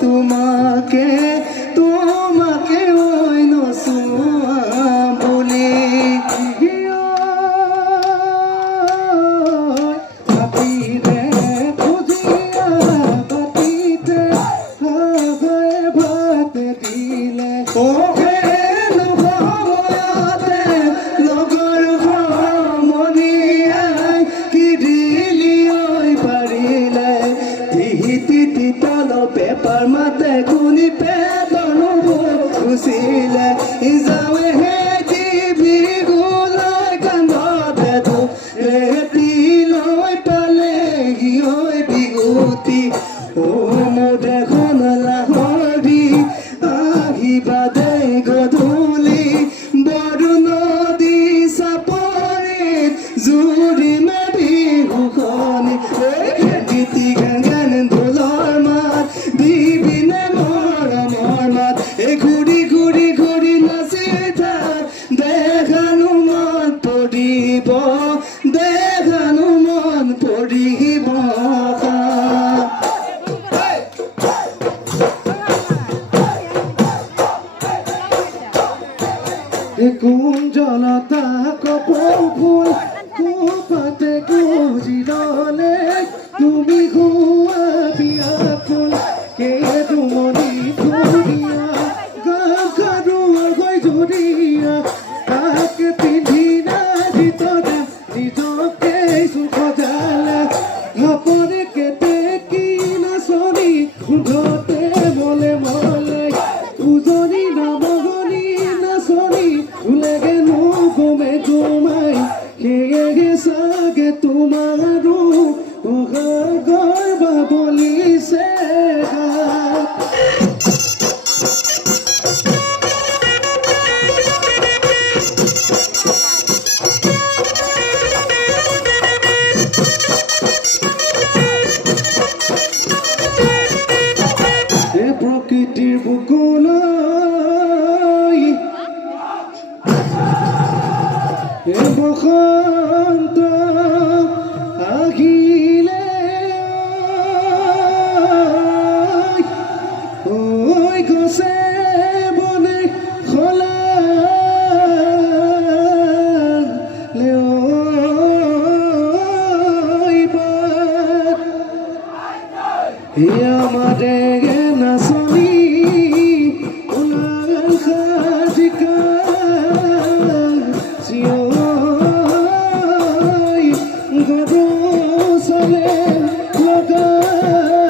তোমাকে তোমাকে ওই নচুৱা বুলি হাতীৰে খুজিয়া বাতিতে হাবাই ভাত দিলে লগৰ সমনীয়াই কি দিলি ঐ পাৰিলে তিতি তল পেপাৰ মাতে কোনি পেদনো গুচিলে যাৱে হে টিভি গোলাই কান্দতে তো ৰেতি লৈ পালেহি ঐ বিগুতি মোৰ দেশখন লাহৰি আহিবা দেই গধূলি বড়ো নদী চাপৰিত জুৰি মাৰি হুখনি গীতি গান ঢোলৰ মাত দিবিনে মৰমৰ মাত ঘূৰি ঘূৰি ঘূৰি নাচি থাক দেখানো মন পৰিব দেখানো মন পৰিব কুঞ্জলতা কপৌ ফুল কোপাতে গুজি ললে তুমি খুৱা বিয়া ফুল কেইডুমনি ফুৰিয়া গাৰুৱাৰ হৈ জুৰিয়া তাকে পিন্ধি নাই ভিতৰে নিজকে সজালা ঘপৰে কেতে কি নাচনি সুধতে মলে মলে উজনি নমগনি নাচনি উলেগে নুগুমে গুমাই সেয়েহে চাগে তোমাৰো গৰ্ব বলিছে প্ৰকৃতিৰ বুকুলৈ বসন্ত আহিলে ঐ গছে বনে সলালে আমাৰে নাচনি ওলাল সাজিকা গৰু চলে লগালে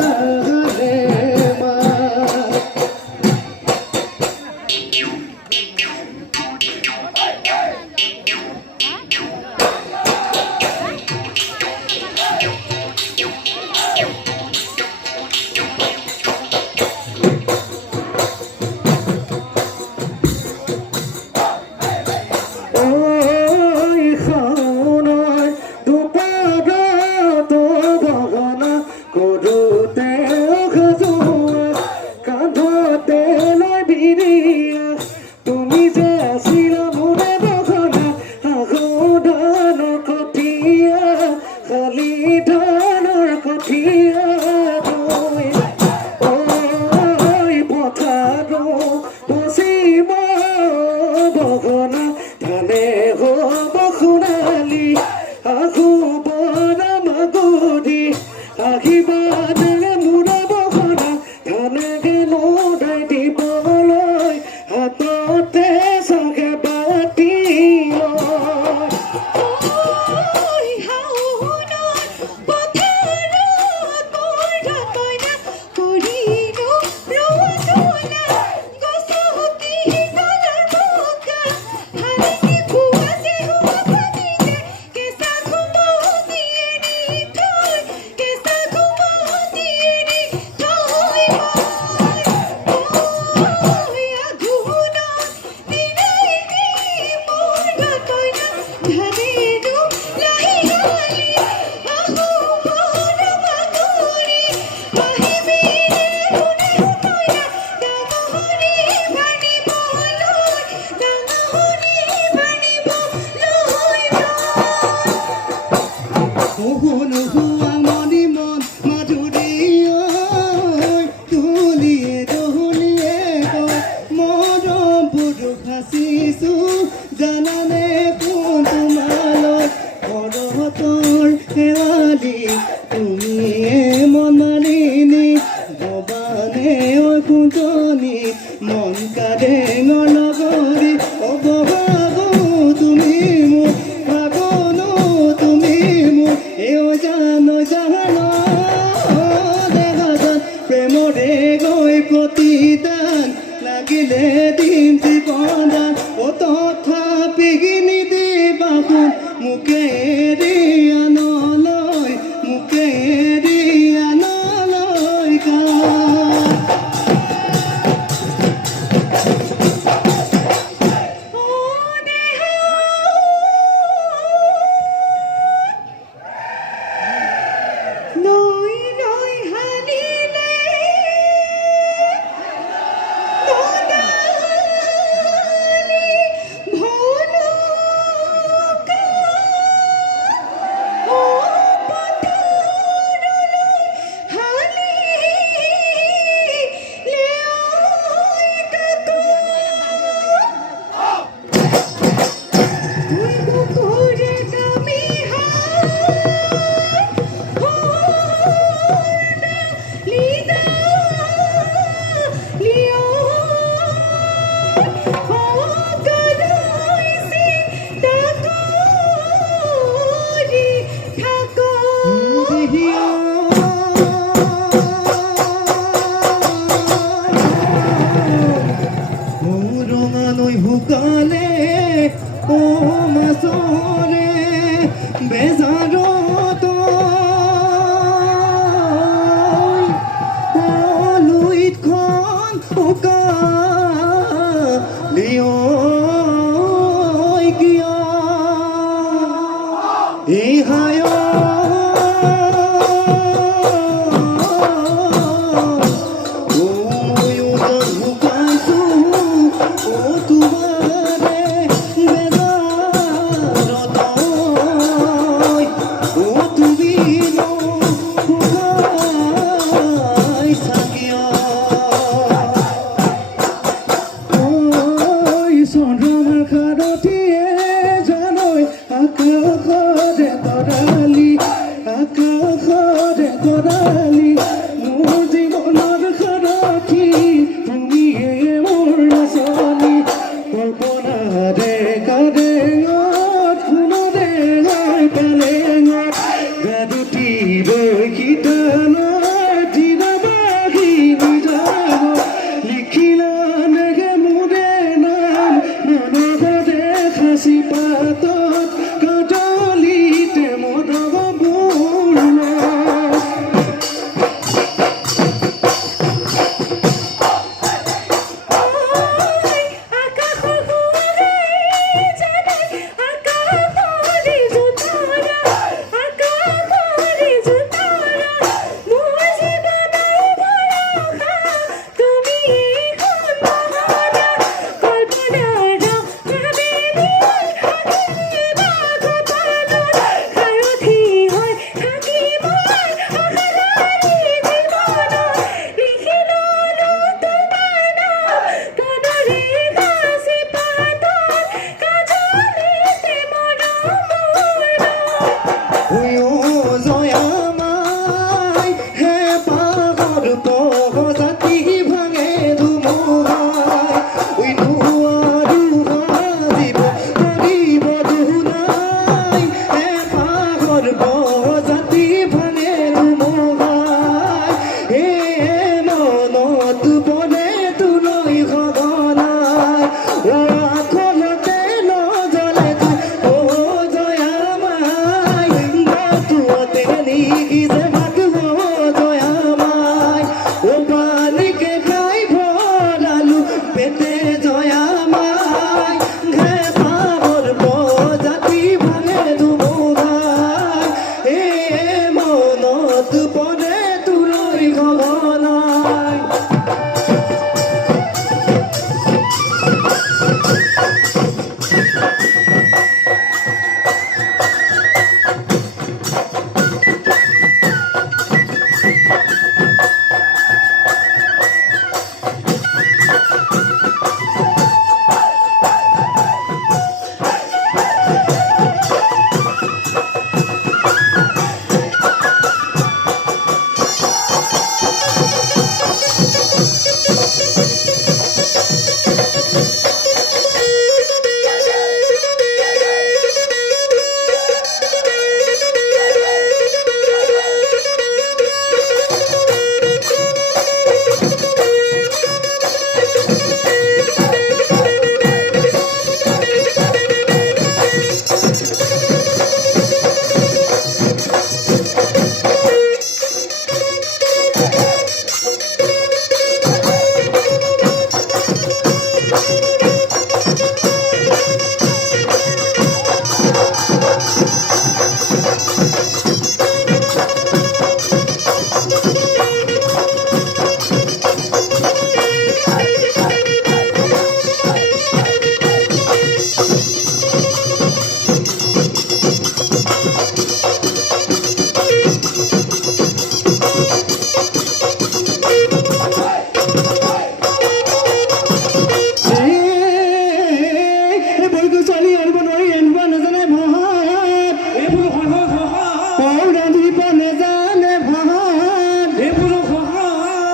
ঐ ফুটনি মন কাৰেঙৰ লগৰী অবহাগো তুমি মোক ভাগনো তুমি মোক এও জানো জানো দেহাজান প্ৰেমৰে গৈ প্ৰতিদান লাগিলে দিম জীৱনদান অ তথাপি নিদিবা সোণ মোকে এৰি আনলৈ মোকে এৰি আনলৈ গা নৈ নৈ হালিলে নদালি ভলকা ও পথাৰলৈ হালিলে ঐ কাকা তুই বুকুৰে নামি লিদা লিও ও গলাইছি তাকৰি থাকো ৰঙালৈ শুকালে ও মাছৰে বেজাৰত লুইতখন শুকালি ঐ কিয় এই হায়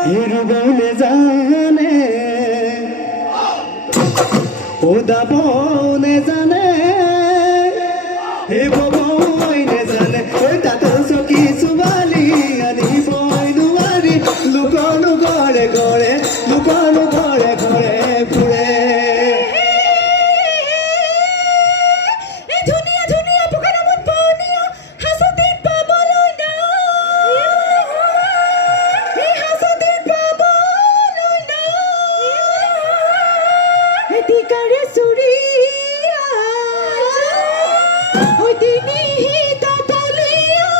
হেৰুবাउने জানে ওদাবনে জানে হেববই নেজানে ওই তাঁতৰ চকী ছোৱালী আনিবই নোৱাৰি লুকনো ঘৰে ঘৰে লুকনো ঘৰে ঘৰে ফুৰে ধুনীয়া ধুনীয়া পকাৰামত পানীয়া হাসতিত পাবলৈ না এই হাসতিত পাবলৈ না এতিকাৰে চুৰিয়া ওই তিনিহিত তলিয়া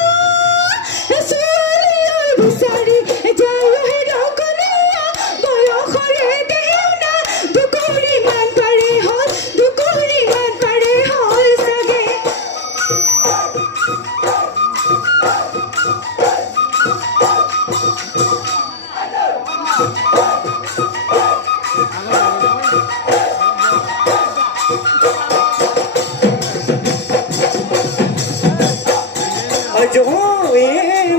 ছোৱালীৰ বিচাৰি যায় হে ৰকলিয়া বয়সৰে দেউনা দুকুৰি মান পাৰে হ'ল দুকুৰি মান পাৰে হ'ল চাগে আজো এ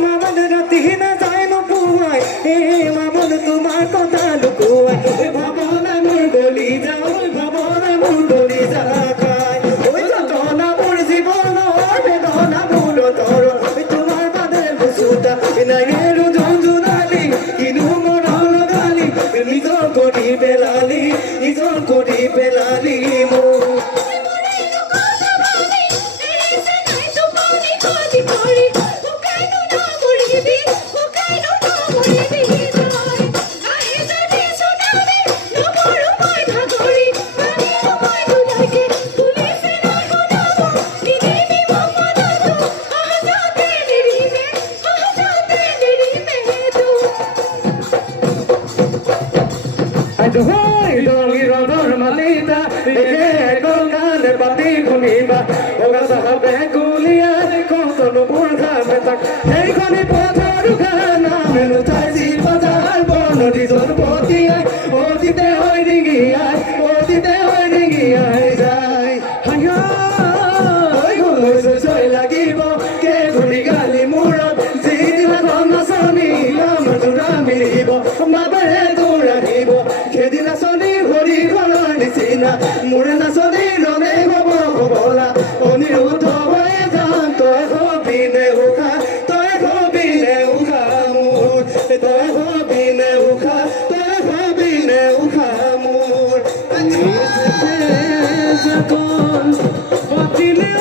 মামন রাতি না যায় নপুয়াই এ মামন তোমার কথা লুকুয়াই ওই ভাবনা মোর গলি যাও ওই ভাবনা মোর গলি যা খাই ওই যতনা মোর জীবন বেদনা মোর তর ওই তোমার বাদে বসুতা নাই এরো ঝঞ্ঝুনালি কিনু মোর গালি নিজর করি পেলালি মোর Aduhai doli rodor malita ege golgane pati kuniba oga sahabe gulia koto no burga metak hey koni potharu kana menu taisi bazar bono dizor poti ai odite hoi ringi ai jai haya oi golo soi lagibo ke guli gali mura jidila kona soni lama dura miribo mabare dura hibo খেদিনা চলি হৰি ঘৰৰ নিচিনা মোৰে নাচনি ৰনে হব হবলা অনিৰুদ্ধ হৈ যাম তই হবিনে উশা মোৰ তই হবিনে উশা মোৰ জাকন পাতিলে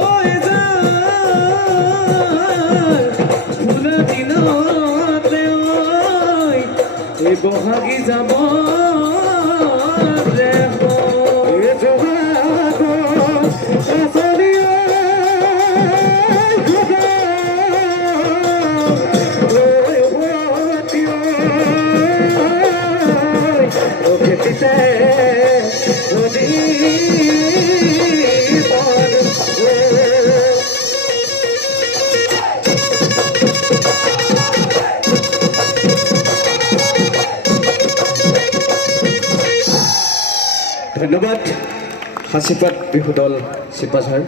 ঐ যায় ফুলা দিনতে এই বহাগী যাব ধন্যবাদ হাসিপাত বিহু দল চিপা ছাৰ